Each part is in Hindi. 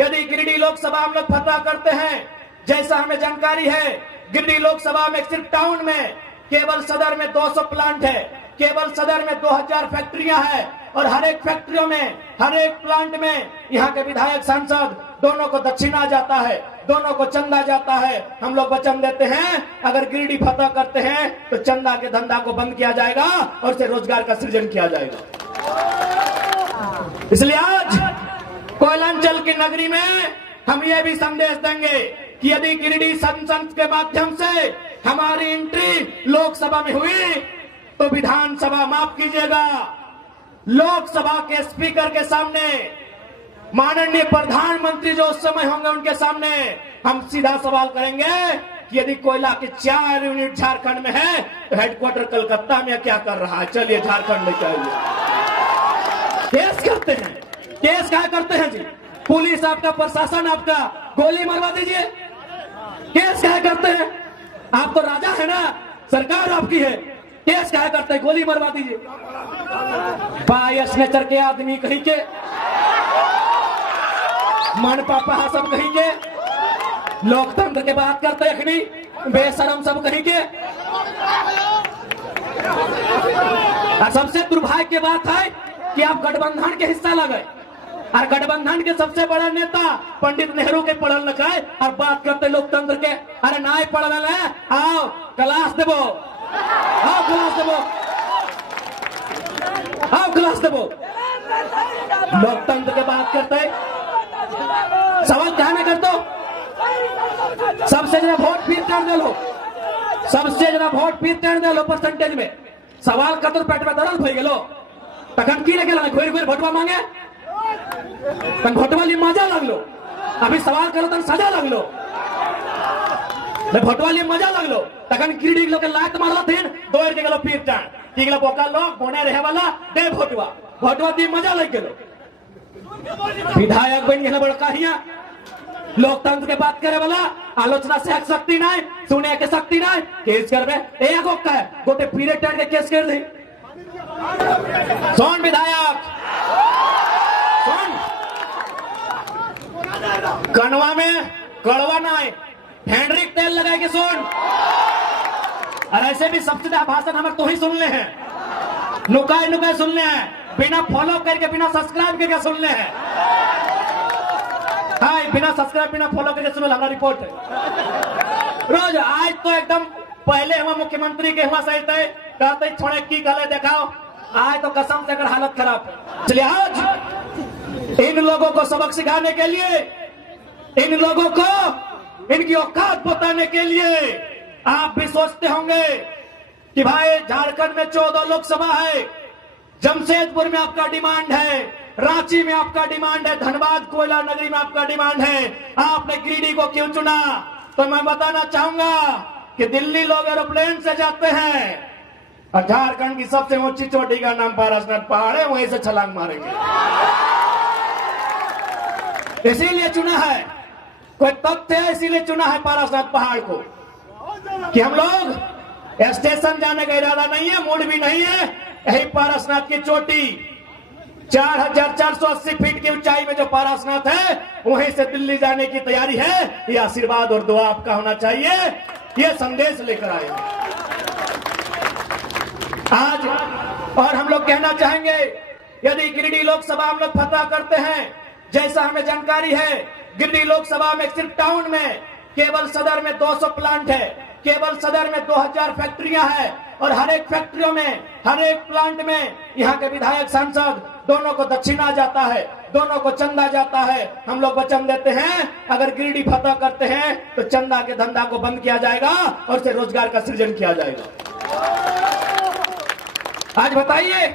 यदि गिरिडीह लोकसभा हम लोग फतह करते हैं, जैसा हमें जानकारी है, गिरिडीह लोकसभा में सिर्फ टाउन में केवल सदर में 200 प्लांट है, केवल सदर में 2000 फैक्ट्रियां हैं और हर एक फैक्ट्रियों में, हर एक प्लांट में यहाँ के विधायक सांसद दोनों को दक्षिणा जाता है, दोनों को चंदा जाता है। हम लोग वचन देते हैं अगर गिरिडीह फतह करते हैं तो चंदा के धंधा को बंद किया जाएगा और से रोजगार का सृजन किया जाएगा। इसलिए आज कोयलांचल की नगरी में हम ये भी संदेश देंगे कि यदि गिरिडीह संसद के माध्यम से हमारी एंट्री लोकसभा में हुई तो विधानसभा, माफ कीजिएगा, लोकसभा के स्पीकर के सामने, माननीय प्रधानमंत्री जो उस समय होंगे उनके सामने हम सीधा सवाल करेंगे कि यदि कोयला के 4 यूनिट झारखंड में है तो हेडक्वार्टर कलकत्ता में क्या कर रहा है? चलिए झारखंड में चाहिए। केस करते हैं, केस क्या करते हैं जी? पुलिस आपका, प्रशासन आपका, गोली मरवा दीजिए। केस क्या करते हैं? आप तो राजा है ना, सरकार आपकी है, केस क्या करते हैं? गोली मरवा दीजिए। बायस नेचर के आदमी कहीं के, मन पापा सब कहीं के, लोकतंत्र के बात करते अखनी बेशरम सब कहीं के। सबसे दुर्भाग्य की बात है कि आप गठबंधन के हिस्सा लगे और गठबंधन के सबसे बड़ा नेता पंडित नेहरू के पढ़ल लिखा है और बात करते लोकतंत्र के। अरे नाय पढ़ल है, आओ क्लास देवो, आओ क्लास देवो, आओ क्लास देवो। लोकतंत्र के बात करते सवाल क्या ना करते? सबसे ज्यादा वोट फिर कर लो, सबसे ज्यादा वोट फिर कर लो परसेंटेज में। सवाल कतर पेट में दर्द हो गेलो तखन की लगे घोर घोर भोटवा मांगे, भोटवा लिए मजा लगलो। अभी सवाल करो तन सजा लगलो, भोटवा लिए मजा लगलो तखन गिरिडीह लोग लात मारला थे, दौड़ के गेलो फिर टाण की गेलो बोका लोग बोने रहे वाला दे भोटवा, भोटवा दी मजा लग गेलो। विधायक बन गए बड़का हिया, लोकतंत्र के बात करे वाला, आलोचना से हक शक्ति नहीं, सुने के शक्ति नहीं, केस करबे एक गोका है गोटे पीरे टाण के केस कर दे। सोन विधायक सोन कनवा में कड़वा नहीं, हैंड्रिक तेल लगा के सुन। और ऐसे भी सबसे ज्यादा भाषण हमारे तो ही सुनने हैं, नुकाए नुकाए सुनने हैं, बिना फॉलो करके, बिना सब्सक्राइब करके सुनने हैं। हाँ, बिना सब्सक्राइब बिना फॉलो करके सुनो, हमारा रिपोर्ट है रोज। आज तो एकदम पहले हम मुख्यमंत्री के वहां सही थे, कहते छोड़े की गले दिखाओ, आज तो कसम से अगर हालत खराब है। चलिए आज इन लोगों को सबक सिखाने के लिए, इन लोगों को इनकी औकात बताने के लिए आप भी सोचते होंगे कि भाई झारखंड में 14 लोकसभा है, जमशेदपुर में आपका डिमांड है, रांची में आपका डिमांड है, धनबाद कोयला नगरी में आपका डिमांड है, आपने गिरिडीह को क्यों चुना? तो मैं बताना चाहूंगा कि दिल्ली लोग एरोप्लेन से जाते हैं और झारखंड की सबसे ऊंची चोटी का नाम पारसनाथ पहाड़ है, वहीं से छलांग मारेंगे। इसीलिए चुना है, कोई तथ्य है इसीलिए चुना है पारसनाथ पहाड़ को कि हम लोग स्टेशन जाने का इरादा नहीं है, मूड भी नहीं है, यही पारसनाथ की चोटी 4480 फीट की ऊंचाई में जो पारसनाथ है वहीं से दिल्ली जाने की तैयारी है। ये आशीर्वाद और दुआ आपका होना चाहिए, ये संदेश लेकर आए आज। और हम लोग कहना चाहेंगे यदि गिरिडीह लोकसभा हम लोग फतह करते हैं, जैसा हमें जानकारी है, गिरिडीह लोकसभा में सिर्फ टाउन में केवल सदर में 200 प्लांट है, केवल सदर में 2000 फैक्ट्रियां हैं और हर एक फैक्ट्रियों में, हर एक प्लांट में यहाँ के विधायक सांसद दोनों को दक्षिणा जाता है, दोनों को चंदा जाता है। हम लोग वचन देते हैं अगर गिरिडीह फतह करते हैं तो चंदा के धंधा को बंद किया जाएगा और से रोजगार का सृजन किया जाएगा। आज बताइए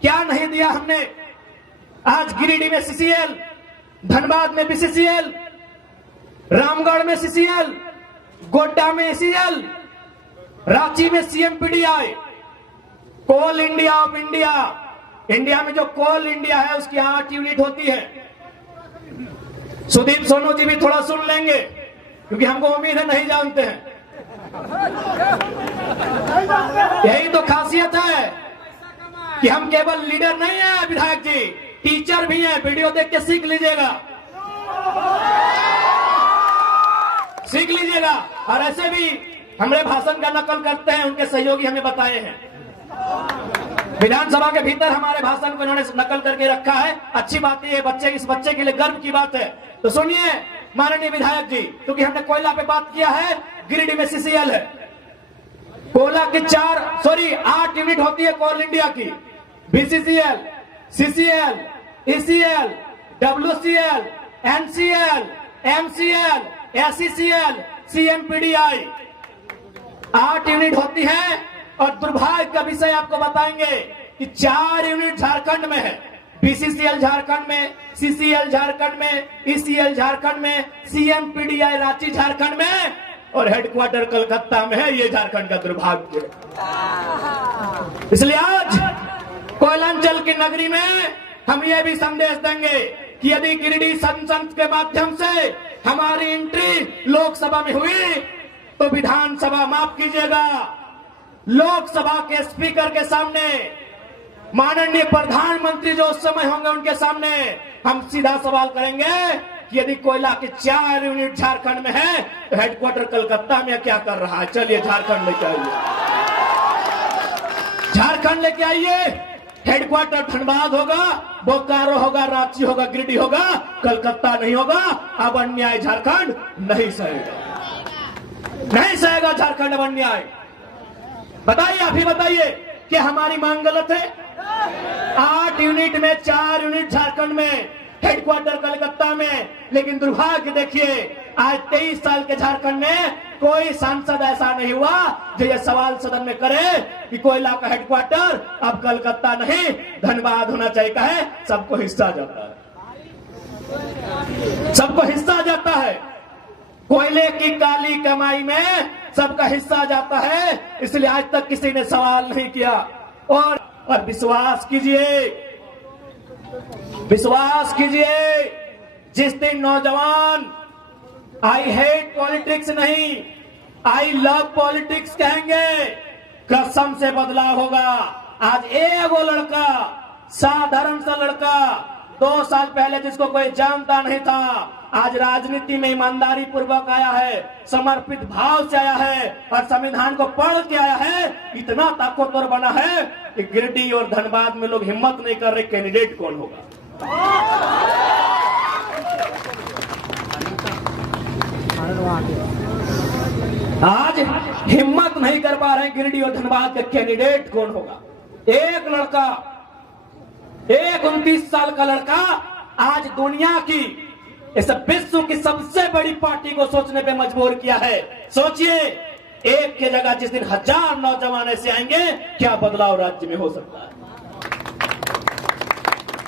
क्या नहीं दिया हमने? आज गिरिडीह में सीसीएल, धनबाद में बीसीसीएल, रामगढ़ में सीसीएल, गोड्डा में एसीएल, रांची में CMPDI, coal India of India. India में जो कोल इंडिया है उसकी 8 यूनिट होती है। सुदीप सोनू जी भी थोड़ा सुन लेंगे क्योंकि हमको उम्मीद है नहीं जानते हैं। यही तो खासियत है कि हम केवल लीडर नहीं है विधायक जी, टीचर भी हैं। वीडियो देख के सीख लीजिएगा। सीख लीजिएगा। और ऐसे भी हमारे भाषण का नकल करते हैं, उनके सहयोगी हमें बताए हैं। विधानसभा के भीतर हमारे भाषण को इन्होंने नकल करके रखा है। अच्छी बात है, इस बच्चे के लिए गर्व की बात है। तो सुनिए माननीय विधायक जी, क्योंकि हमने कोयला पे बात किया है, गिरिडीह में सीसीएल है। कोयला की 8 यूनिट होती है कोल इंडिया की। BCCL, CCL, ECL, WCL, NCL, MCL, SECL, CMPDI 8 unit होती है। और दुर्भाग्य का विषय आपको बताएंगे कि 4 यूनिट झारखंड में है। बीसीसीएल झारखंड में, सीसीएल झारखंड में, ईसीएल झारखंड में, सीएमपीडीआई रांची झारखंड में, और हेडक्वार्टर कलकत्ता में है। ये झारखंड का दुर्भाग्य है। इसलिए आज कोयलांचल की नगरी में हम ये भी संदेश देंगे कि यदि गिरिडीह संसद के माध्यम से हमारी एंट्री लोकसभा में हुई तो विधानसभा, माफ कीजिएगा, लोकसभा के स्पीकर के सामने, माननीय प्रधानमंत्री जो उस समय होंगे उनके सामने हम सीधा सवाल करेंगे कि यदि कोयला के 4 यूनिट झारखंड में है तो हेडक्वार्टर कलकत्ता में क्या कर रहा है। चलिए झारखंड लेके आइए, झारखंड लेके आइए। हेडक्वार्टर धनबाद होगा, बोकारो होगा, रांची होगा, गिरिडीह होगा, कलकत्ता नहीं होगा। अब अन्याय झारखंड नहीं सहेगा, नहीं सहेगा झारखंड अब अन्याय। बताइए, आप ही बताइए कि हमारी मांग गलत है? 8 यूनिट में 4 यूनिट झारखंड में, हेडक्वार्टर कलकत्ता में। लेकिन दुर्भाग्य देखिए, आज 23 साल के झारखंड में कोई सांसद ऐसा नहीं हुआ जो ये सवाल सदन में करे कि कोयला का हेडक्वार्टर अब कलकत्ता नहीं धनबाद होना चाहिए। कहे सबको हिस्सा जाता है, सबको हिस्सा जाता है। कोयले की काली कमाई में सबका हिस्सा जाता है, इसलिए आज तक किसी ने सवाल नहीं किया। और विश्वास कीजिए, विश्वास कीजिए, जिस दिन नौजवान आई हेट पॉलिटिक्स नहीं, आई लव पॉलिटिक्स कहेंगे, कसम से बदलाव होगा। आज एक वो लड़का, साधारण सा लड़का, 2 साल पहले जिसको कोई जानता नहीं था, आज राजनीति में ईमानदारी पूर्वक आया है, समर्पित भाव से आया है और संविधान को पढ़ के आया है। इतना ताकतवर बना है कि गिरिडीह और धनबाद में लोग हिम्मत नहीं कर रहे कैंडिडेट कौन होगा। आज हिम्मत नहीं कर पा रहे गिरिडीह और धनबाद के कैंडिडेट कौन होगा। एक लड़का, एक 29 साल का लड़का आज दुनिया की, इस विश्व की सबसे बड़ी पार्टी को सोचने पे मजबूर किया है। सोचिए, एक की जगह जिस दिन 1000 नौजवान ऐसे आएंगे, क्या बदलाव राज्य में हो सकता है।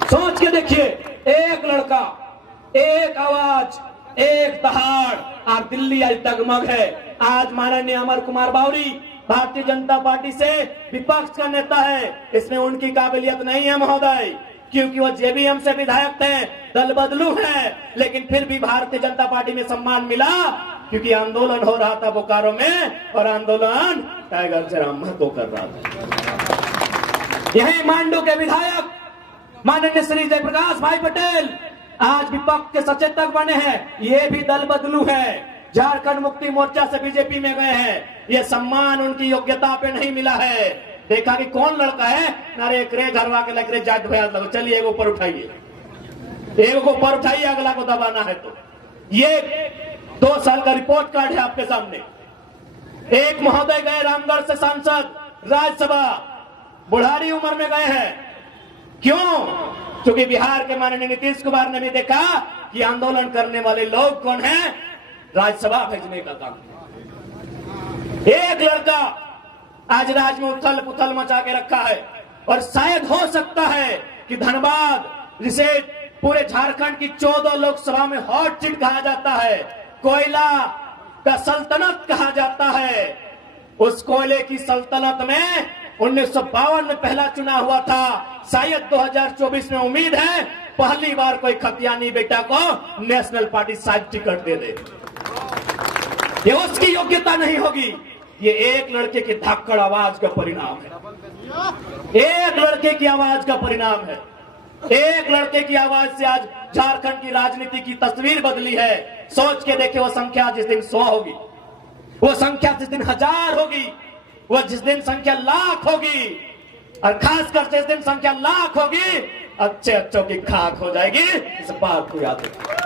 सोच के देखिए, एक लड़का, एक आवाज, एक दहाड़। आज दिल्ली आज डगमग है। आज माननीय अमर कुमार बावरी भारतीय जनता पार्टी से विपक्ष का नेता है, इसमें उनकी काबिलियत नहीं है महोदय, क्योंकि वो जेबीएम से विधायक थे, दल बदलू है, लेकिन फिर भी भारतीय जनता पार्टी में सम्मान मिला क्योंकि आंदोलन हो रहा था बोकारो में, और आंदोलन टाइगर जयराम महतो कर रहा था। यही मांडू के विधायक माननीय श्री जयप्रकाश भाई पटेल आज विपक्ष के सचेतक बने हैं। ये भी दल बदलू है, झारखंड मुक्ति मोर्चा से बीजेपी में गए हैं। ये सम्मान उनकी योग्यता पे नहीं मिला है। देखा कि कौन लड़का है, नारे एकरे घरवा के लग रहे जाट भैया लगो, चलिए एक ऊपर उठाइए, एक को ऊपर उठाइए, अगला को दबाना है। तो ये 2 साल का रिपोर्ट कार्ड है आपके सामने। एक महोदय गए रामगढ़ से सांसद राज्यसभा, बुढ़ारी उम्र में गए हैं। क्यों? क्योंकि बिहार के माननीय नीतीश कुमार ने भी देखा कि आंदोलन करने वाले लोग कौन हैं, राज्यसभा भेजने का काम। एक लड़का आज राज्य में उथल पुथल मचा के रखा है, और शायद हो सकता है कि धनबाद, जिसे पूरे झारखंड की 14 लोकसभा में हॉट सीट कहा जाता है, कोयला का सल्तनत कहा जाता है, उस कोयले की सल्तनत में 1952 में पहला चुनाव हुआ था। शायद 2024 में उम्मीद है पहली बार कोई खतियानी बेटा को नेशनल पार्टी शायद टिकट दे दे। ये उसकी योग्यता नहीं होगी, ये एक लड़के की धाकड़ आवाज का परिणाम है, एक लड़के की आवाज का परिणाम है। एक लड़के की आवाज से आज झारखंड की राजनीति की तस्वीर बदली है। सोच के देखे, वो संख्या जिस दिन 100 होगी, वो संख्या जिस दिन 1000 होगी, वो जिस दिन संख्या लाख होगी, और खासकर जिस दिन संख्या लाख होगी, अच्छे अच्छों की खाक हो जाएगी। इस बात को याद रखिए।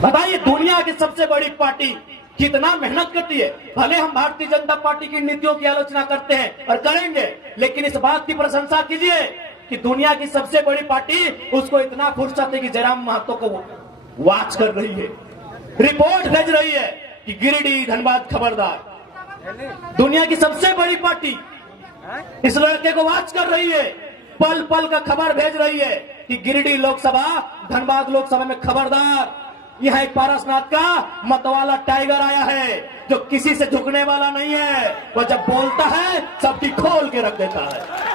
बताइए, दुनिया की सबसे बड़ी पार्टी कितना मेहनत करती है। भले हम भारतीय जनता पार्टी की नीतियों की आलोचना करते हैं और करेंगे, लेकिन इस बात की प्रशंसा कीजिए कि दुनिया की सबसे बड़ी पार्टी, उसको इतना फुर्सत है कि जयराम महतो को वॉच कर रही है, रिपोर्ट भेज रही है कि गिरिडीह धनबाद खबरदार। दुनिया की सबसे बड़ी पार्टी इस लड़के को वॉच कर रही है, पल पल का खबर भेज रही है कि गिरिडीह लोकसभा, धनबाद लोकसभा में खबरदार। यह एक पारसनाथ का मतवाला टाइगर आया है, जो किसी से झुकने वाला नहीं है। वो जब बोलता है सबकी खोल के रख देता है।